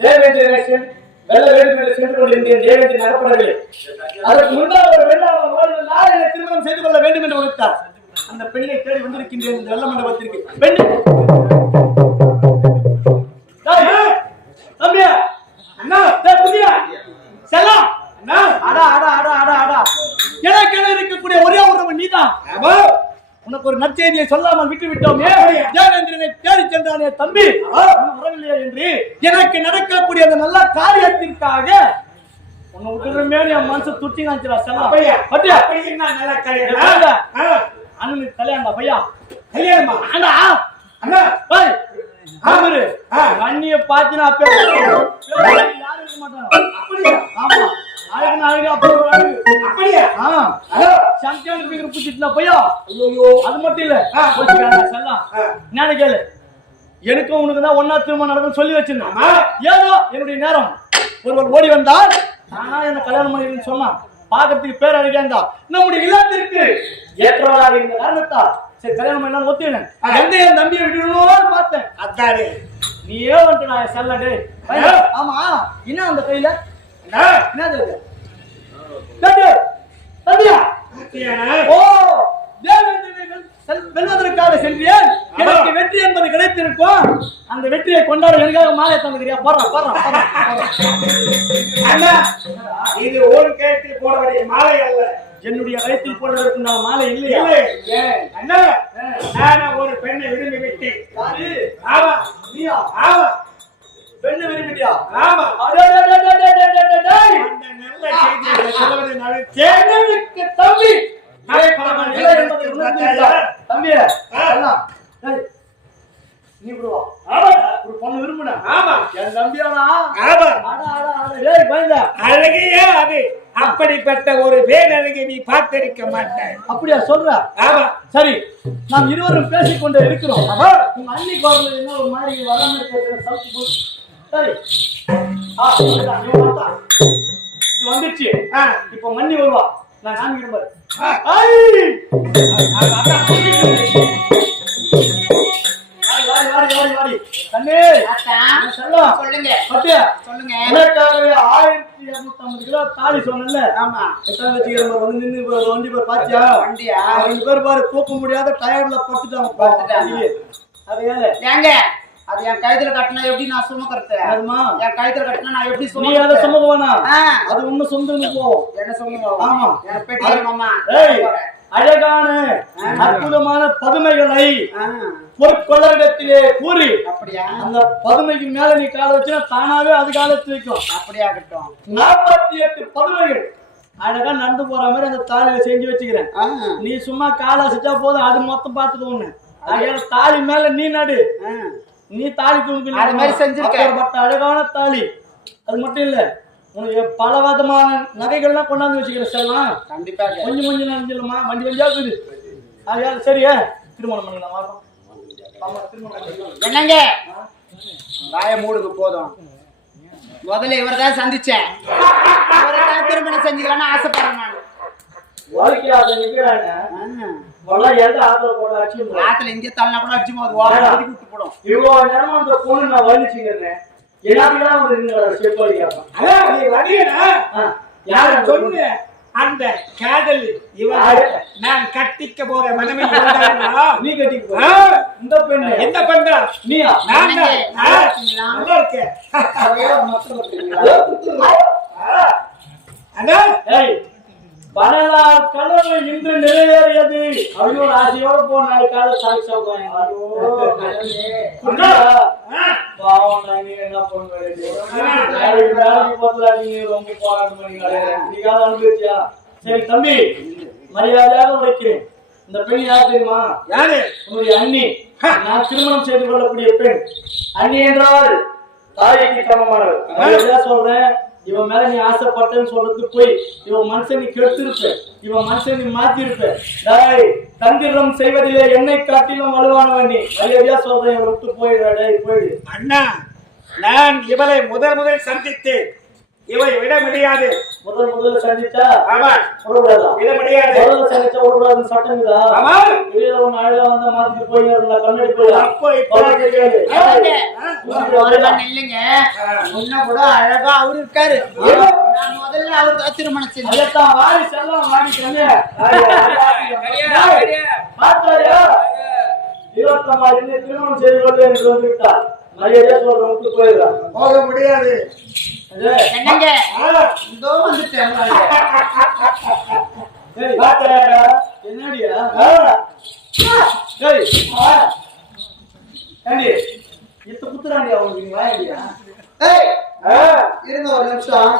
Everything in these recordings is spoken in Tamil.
தேவேந்திரன் வெள்ள வேண்டும் என்று சென்று கொண்டிருந்தேன். தேவேந்திரன் நகப்படவில்லை. அதற்கு முன்னால் ஒரு வெள்ளாளர் திருமணம் செய்து கொள்ள வேண்டும் என்று உரைத்தார். அந்த பெண்ணை தேடி வந்திருக்கின்றேன் இந்த வெள்ள மண்டபத்திற்கு. பெண்ணு தம்பியா அண்ணா புதியா செல்லாம் அண்ணா அடா அடா அடா அடா அடா எனக்கு இருக்கக்கூடிய ஒரே ஒரு நீதான். உனக்கு ஒரு நற்செய்தியை சொல்லாமல் விட்டு விட்டோம். தேவேந்திரனை தேடி சென்றானே தம்பி வரவில்லையா என்று எனக்கு நடக்கக்கூடிய அந்த நல்ல காரியத்திற்காக உன்னை விட்டுமே என் மனசு துட்டி காமிச்சிடா செல்லாம். நல்ல காரியம் அண்ணனுக்கு கல்யாணம் பையா கல்யாணமா அண்ணா அண்ணா அண்ணிய பாத்தினா யாரும் இருக்க மாட்டாங்க. ஆமா அப்படியா அது மட்டும் இல்ல செல்லாம் ஞான கேளு. எனக்கும் உனக்கு தான் ஒன்னா திருமணம் நடக்கும் சொல்லி வச்சிருந்தேன். ஏதோ என்னுடைய நேரம் ஒருவர் ஓடி வந்தால் நானா என்ன கல்யாணம் பண்ணி சொன்னான். பாக்கிறதுக்கு பேர் அழகா நம்முடைய இல்லத்திற்கு ஏற்றவராக இருந்த காரணத்தால் சரி கல்யாணம் பண்ணலாம் ஒத்துனேன். எந்த என் தம்பியை விட்டுணும்னு பார்த்தேன். அத்தாரு நீ ஏன் வந்துட்டு நான் செல்லடு. ஆமா என்ன அந்த கையில என்ன தம்பியா ஓ வெல்வதற்காக சென்றேன். எனக்கு வெற்றி என்பது கிடைத்திருக்கும். அந்த வெற்றியை கொண்டாட எனக்காக மாலை தந்துக்கிறியா? போடுறான் இது ஒரு கழுத்தில் போட வேண்டிய மாலை அல்ல. என்னுடைய வயத்தில் போடுவதற்கு நான் மாலை இல்லையா? அண்ணா நான் ஒரு பெண்ணை விரும்பி விட்டேன். ஆமா நீயா? ஆமா பெண்ணை விரும்பிட்டியா? ஆமா அந்த நல்ல செய்தியை சொல்வதை நான் தம்பி தம்பி நீ விடுவா ஒரு பொண்ணு விரும்புன. ஆமா என் தம்பியானா? அழகையா அது அப்படிப்பட்ட ஒரு பேரழகை நீ பார்த்திருக்க மாட்டாய். அப்படியா சொல்ற? ஆமா சரி நாம் இருவரும் பேசிக்கொண்டே இருக்கிறோம். உங்க அண்ணி கோவில் என்ன ஒரு மாதிரி வராம சரி வந்துச்சு. இப்ப மண்ணி வருவா நான் காமிக்கிறேன் பாரு. தூக்க முடியாத டயர்ட்ல படுத்துட்டாங்க. அது என் கழுத்துல கட்டினா எப்படி நான் சுமக்கிறது? என் கழுத்துல கட்டினா நான் எப்படி சுமக்குவானா? அது ஒண்ணு சொந்தம் போவோம். என்ன சொல்லுங்க? ஆமா மாமா அழகான அற்புதமான பதுமைகளை பொற்கொள்ளரிடத்திலே கூறி அப்படியா அந்த பதுமைக்கு மேல நீ கால வச்சுன்னா தானாவே அது காலத்து வைக்கும். அப்படியாகட்டும் 48 பதுமைகள் அழகா நடந்து போற மாதிரி அந்த தாலியில செஞ்சு வச்சுக்கிறேன். நீ சும்மா கால வச்சுட்டா போதும் அது மொத்தம் பார்த்துட்டு ஒண்ணு. அதனால தாலி மேல நீ நடு. நீ தாலி தூக்கு அது மாதிரி செஞ்சிருக்க. அழகான தாலி அது மட்டும் இல்ல உனக்கு பல விதமான நகைகள்லாம் கொண்டாந்து வச்சுக்கிற செல்லாம். கண்டிப்பா கொஞ்சம் கொஞ்சம் நினைஞ்சிடலாமா வண்டி வண்டியா இருக்குது. அதனால சரியா திருமணம் பண்ணிடலாம். என்னங்க வாய மூடுக்கு போதும். முதல்ல இவரை தான் சந்திச்சேன். இவரை தான் திருமணம் செஞ்சுக்கலான்னு ஆசைப்படுறேன் நான். ஆத்துல இங்கே தள்ளனா கூட அடிச்சு விட்டு போடும். இவ்வளவு நேரமா அந்த பொண்ணு நான் வலிச்சுக்கிறேன். அந்த காதல் நான் கட்டிக்க போற மனமே நீ கட்டிக்க இந்த பெண்ணு எந்த பெண்ணா நீயா? நல்லா இருக்க பலரால் கனவு இன்று நிறைவேறியது. ஐயோ ராசியோட போன கால சாட்சி சொல்றேன். பாவம் நாங்க என்ன பண்ணுறது? ரொம்ப போராட்டம் பண்ணி அனுப்பிச்சியா? சரி தம்பி மரியாதையாக உரைக்கிறேன். இந்த பெண் யார் தெரியுமா? யாரு? உங்களுடைய அண்ணி. நான் திருமணம் செய்து கொள்ளக்கூடிய பெண். அண்ணி என்றால் தாய்க்கு சமமானவர். சொல்றேன் இவன் மேல நீ ஆசைப்பட்டேன்னு சொல்றது போய் இவன் மனுஷன் நீ கெடுத்திருப்ப. இவன் மனுஷன் நீ மாத்தி இருப்ப. தந்திரம் செய்வதிலே என்னை காட்டிலும் வலுவானவன் நீ. மரியாதையா சொல்றேன் இவன் விட்டு போயிடு. அண்ணா நான் இவளை முதல் சந்தித்தேன். இவை விட முடியாது. முதல்ல சந்திச்சா ஆமா விட முடியாது. முதல்ல சந்திச்சா விடக்கூடாதுன்னு சட்டம் இருக்குதா? ஆமா இதுல ஒண்ணு அழகா வந்த மாதிரி போய் கண்ணாடி போய் அப்போ தெரியாது. இல்லைங்க இன்னும் கூட அழகா அவரு இருக்காரு. முதல்ல அவரு தான் திருமணம் செஞ்சு வாடி செல்லம் வாடி சொல்லு 29 திருமணம் செய்து கொண்டு என்று வந்துவிட்டார். மரியாதை சொல்றேன் விட்டு போயிடுறான். போக முடியாது. என்னங்க இதோ வந்துட்டேன். என்னடியா இத்த குத்துறாண்டியா உங்களுக்கு வாயிலியா? இருங்க ஒரு நிமிஷம்.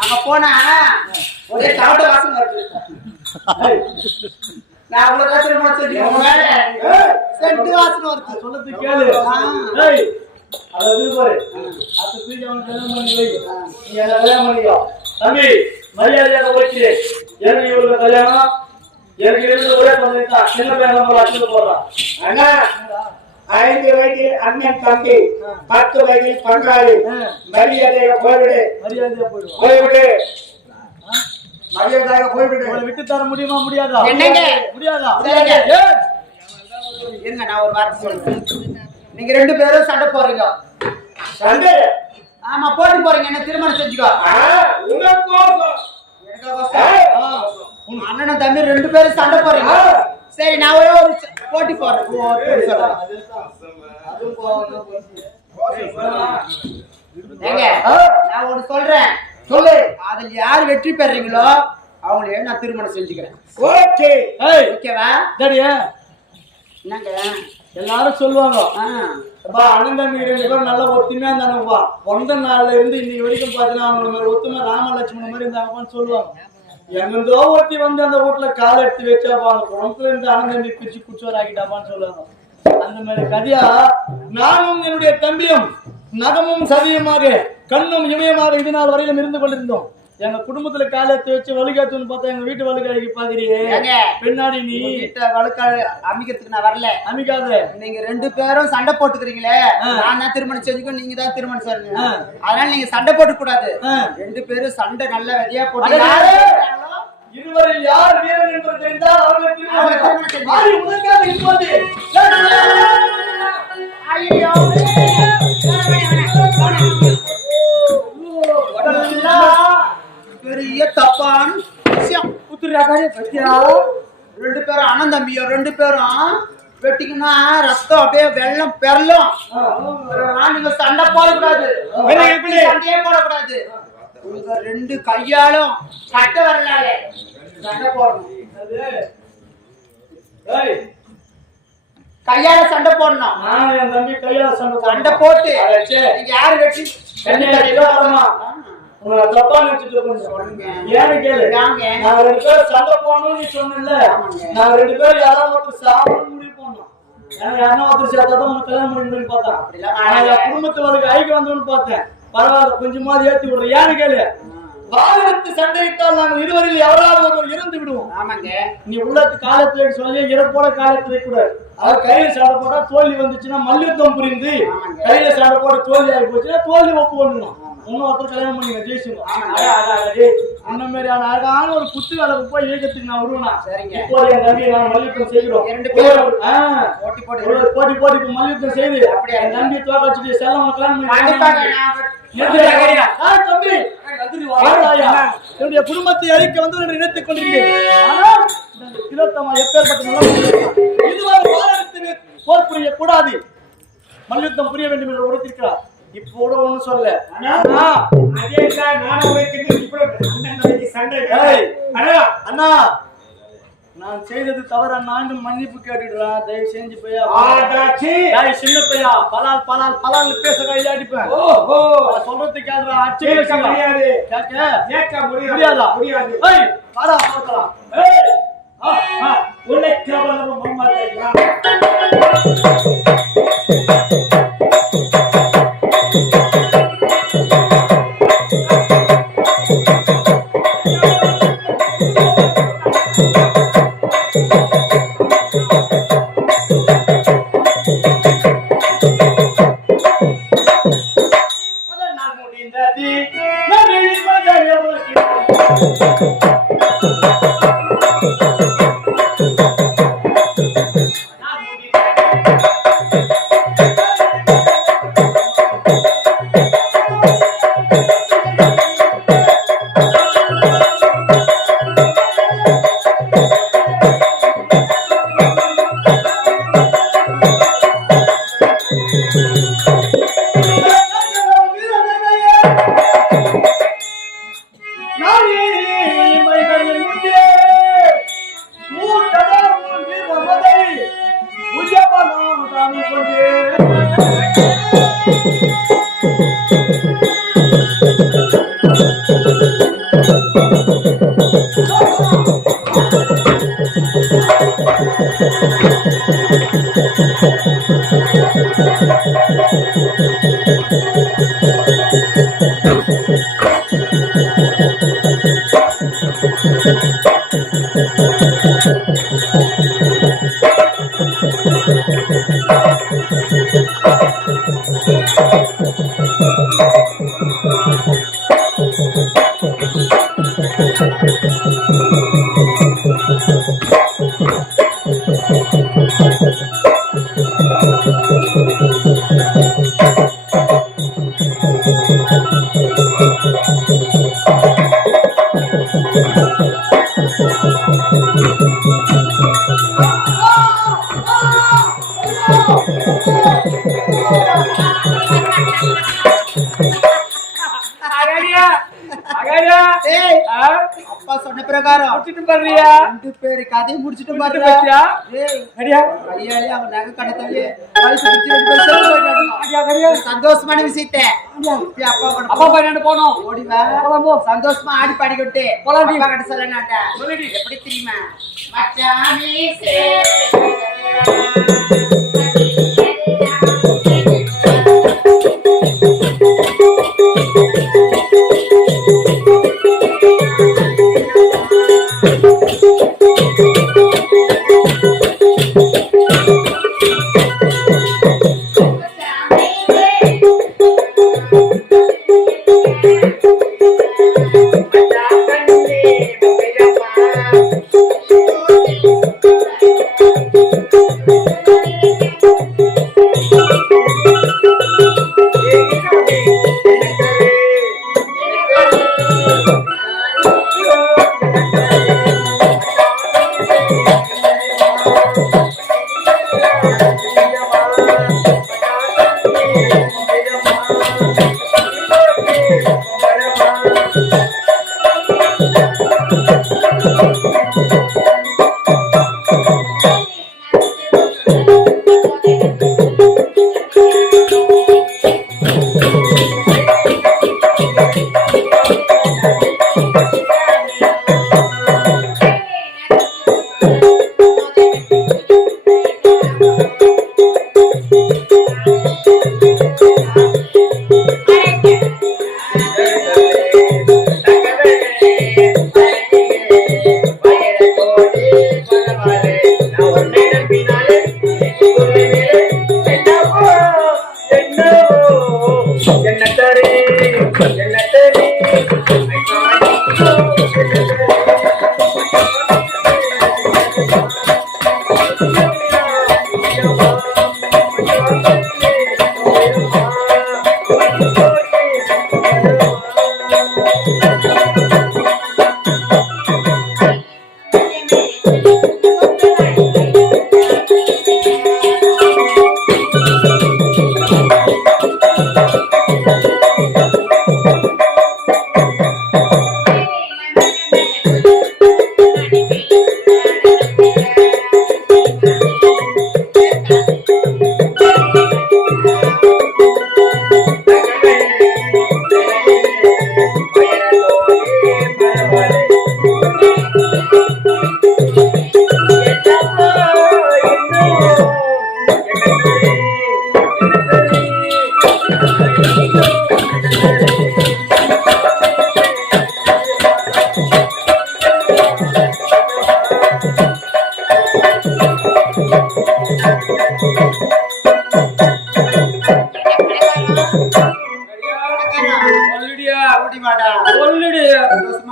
அங்க போனா ஒரே சாப்பிட்ட வாசனை வருது. நான் அவ்வளவு காசு செட்டு வாசனை வருது. சொல்லது கேளு. அதாவது பாரு அத்த பீஜ அவன் கல்யாணம் பண்ணி வை. நீ என்ன கல்யாணம் பண்ணிக்கோ தம்பி. மரியாதையாக போச்சு. எனக்கு இவருக்கு கல்யாணம் எனக்கு இருந்து ஒரே பண்ணிட்டா. சின்ன பையன் நம்ம அடிச்சு போடுறான். அண்ணா 5 வயதில் அண்ணன் தம்பி 10 வயதில் பங்காளி. மரியாதையாக போய்விடு. மரியாதையாக போய்விடு. மரியாதையாக போய்விடு. விட்டு தர முடியுமா? முடியாதா? என்னங்க முடியாதா? இருங்க நான் ஒரு வார்த்தை சொல்றேன். நீங்க 2 பேரும் சண்டை போறீங்க. சண்டை? ஆமா போட்டி போறீங்க. என்ன திருமணம் செஞ்சுக்கோ. அண்ணனும் தம்பி 2 பேரும் சண்டை போறீங்க. சரி நான் ஒரே ஒரு போட்டி போறேன். நான் ஒண்ணு சொல்றேன். சொல்லு. அதுல யாரு வெற்றி பெறீங்களோ அவங்களே நான் திருமணம் செஞ்சுக்கிறேன். ஓகே ஓகேவா? சரியா? என்னங்க எல்லாரும் சொல்லுவாங்க அண்ணன் தம்பி 2 பேரும் நல்ல ஒத்துமையா இருந்தானுப்பா. பிறந்த நாள்ல இருந்து இன்னைக்கு வரைக்கும் பாத்தீங்கன்னா அவங்கள மாதிரி ஒத்துமை ராமலட்சுமணன் மாதிரி இருந்தாங்கப்பான்னு சொல்லுவாங்க. எங்கெந்தோ ஒருத்தி வந்து அந்த வீட்டுல கால் எடுத்து வச்சாப்பா அந்த குளத்துல இருந்து அண்ணன் தம்பி பிரிச்சு குச்சோர் ஆகிட்டாப்பான்னு சொல்லுவாங்க. அந்த மாதிரி கதையா நானும் என்னுடைய தம்பியும் நகமும் சதியமாக கண்ணும் இமயமாக இது நாள் வரையிலும் இருந்து கொண்டிருந்தோம். எங்க குடும்பத்துல காலத்தை வச்சு வலுக்காத்துன்னு பார்த்தா எங்க வீட்டு வலுக்காய்க்கு பாக்குறியே பின்னாடி நீ வலுக்காய் அமைக்கிறதுக்கு நான் வரல. அமைக்காத. நீங்க 2 பேரும் சண்டை போட்டுக்கிறீங்களே. நான் தான் திருமணம் செஞ்சுக்கோ நீங்க தான் திருமணம் செய்யுங்க. அதனால நீங்க சண்டை போட்டு கூடாது. 2 பேரும் சண்டை நல்ல வெடியா போட்டு இருவரில் யார் வீரன் என்று தெரிந்தால் அவர்கள் திருமணம் இப்போது ஐயோ பெரிய தப்பான விஷயம். 2 பேரும் அண்ணன் தம்பியோ 2 பேரும் வெட்டிங்கன்னா ரத்தம் அப்படியே வெள்ளம் பெறலும். நீங்க சண்டை போடக்கூடாது. சண்டையே போடக்கூடாது. உங்க 2 கையாலும் கட்ட வரலாலே சண்டை போடணும். கையால சண்டை போடணும். என் தம்பி கையால சண்டை போட்டு நீங்க யாரு வெட்டி தப்பா நினைச்சிட்டு ஏன்னு கேளு. நாங்க 2 பேரும் சண்டை போடணும்னு நீ சொன்ன. நாங்க 2 பேரும் யாராவது ஒருத்தர் சாப்பிடணும் முடிவு பண்ணோம். யாரா ஒருத்தர் சேர்த்தாதான் உனக்கு கல்யாணம் பண்ணி பார்த்தேன். குடும்பத்து வரைக்கும் ஐக்கு வந்தோன்னு பார்த்தேன். பரவாயில்ல கொஞ்சமாவது ஏற்றி விடுறேன். ஏன்னு கேளு. வாகனத்து சண்டையிட்டால் நாங்கள் இருவரில் யாராவது ஒருவர் இறந்து விடுவோம். ஆமாங்க. நீ உள்ளத்து காலத்துல சொல்லி இறப்போட காலத்துல கூடாது. அதாவது கையில சாட போட்டா தோல்வி வந்துச்சுன்னா மல்யுத்தம் புரிந்து கையில சாட போட தோல்வி ஆகி போச்சுன்னா தோல்வி ஒப்பு பண்ணணும். ஒருத்தர் கல்யாணம் பண்ணி ஜெயிச்சுங்க. அந்த மாதிரி அழகான ஒரு குத்து வேலைக்கு போய் இயக்கத்துக்கு நான் விடுவேனா? இப்போ என் தம்பியை நான் மல்யுத்தம் செய்கிறோம். 2 பேரும் போட்டி போட்டி மல்யுத்தம் செய்து என் தம்பியை தோக்க வச்சுட்டு செல்லம் கல்யாணம் என்னுடைய குடும்பத்தை அழிக்க வந்து நினைத்துக் கொண்டிருக்கிறேன். போர் புரிய கூடாது, மல்யுத்தம் புரிய வேண்டும் என்று உரைத்திருக்கிறார். இப்போ கூட ஒண்ணு சொல்ல அண்ணா நான் செய்தது தவறு அண்ணான்னு மன்னிப்பு கேட்டுடுறேன். தயவு செஞ்சு பையா சின்ன பையா பலால் பலால் பலால் பேச கையில அடிப்பேன். சொல்றதுக்கு அடிச்சு முடியாதா? பாடா பார்க்கலாம். உன்னை அப்பா சொன்ன பிரகாரம் ரெண்டு பேரு கதையை முடிச்சிட்டு பாருயா. அவன் நகை கடத்தாலே சந்தோஷமான விஷயத்த அப்பா போனோம் ஓடிவா சந்தோஷமா ஆடி பாடிக்கிட்டு அப்பா கிட்ட சொல்ல எப்படி தெரியுமா மச்சானே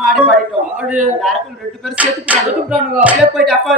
ஆடி பாடிட்டோம். ரெண்டு பேரும் சேர்த்து போயிட்டு அப்பா